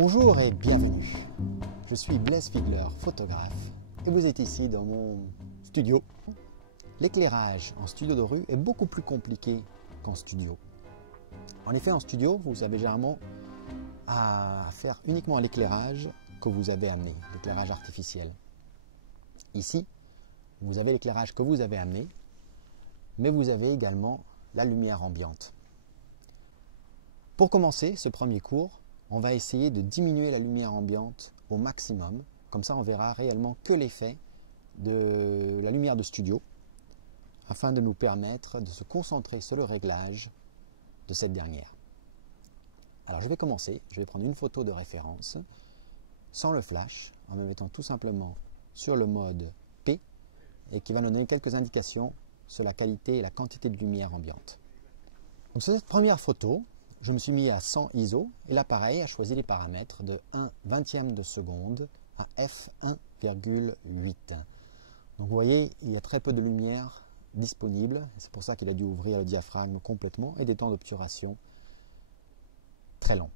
Bonjour et bienvenue. Je suis Blaise Figler, photographe, et vous êtes ici dans mon studio. L'éclairage en studio de rue est beaucoup plus compliqué qu'en studio. En effet, en studio, vous avez généralement à faire uniquement l'éclairage que vous avez amené, l'éclairage artificiel. Ici, vous avez l'éclairage que vous avez amené, mais vous avez également la lumière ambiante. Pour commencer ce premier cours, on va essayer de diminuer la lumière ambiante au maximum. Comme ça, on verra réellement que l'effet de la lumière de studio afin de nous permettre de se concentrer sur le réglage de cette dernière. Alors, je vais commencer. Je vais prendre une photo de référence sans le flash en me mettant tout simplement sur le mode P et qui va nous donner quelques indications sur la qualité et la quantité de lumière ambiante. Donc, sur cette première photo, je me suis mis à 100 ISO et l'appareil a choisi les paramètres de 1/20 de seconde à f1,8. Donc vous voyez, il y a très peu de lumière disponible. C'est pour ça qu'il a dû ouvrir le diaphragme complètement et des temps d'obturation très longs.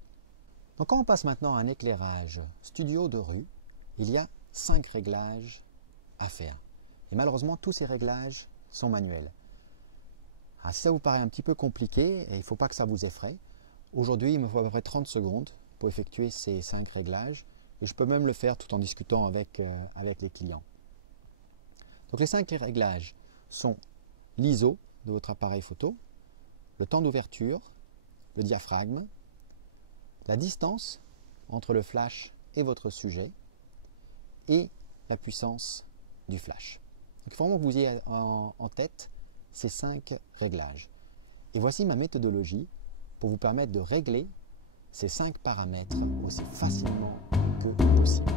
Donc quand on passe maintenant à un éclairage studio de rue, il y a 5 réglages à faire. Et malheureusement, tous ces réglages sont manuels. Alors, si ça vous paraît un petit peu compliqué, et il ne faut pas que ça vous effraie, aujourd'hui, il me faut à peu près 30 secondes pour effectuer ces 5 réglages. Et je peux même le faire tout en discutant avec les clients. Donc les 5 réglages sont l'ISO de votre appareil photo, le temps d'ouverture, le diaphragme, la distance entre le flash et votre sujet et la puissance du flash. Donc il faut vraiment que vous ayez en tête ces 5 réglages. Et voici ma méthodologie pour vous permettre de régler ces 5 paramètres aussi facilement que possible.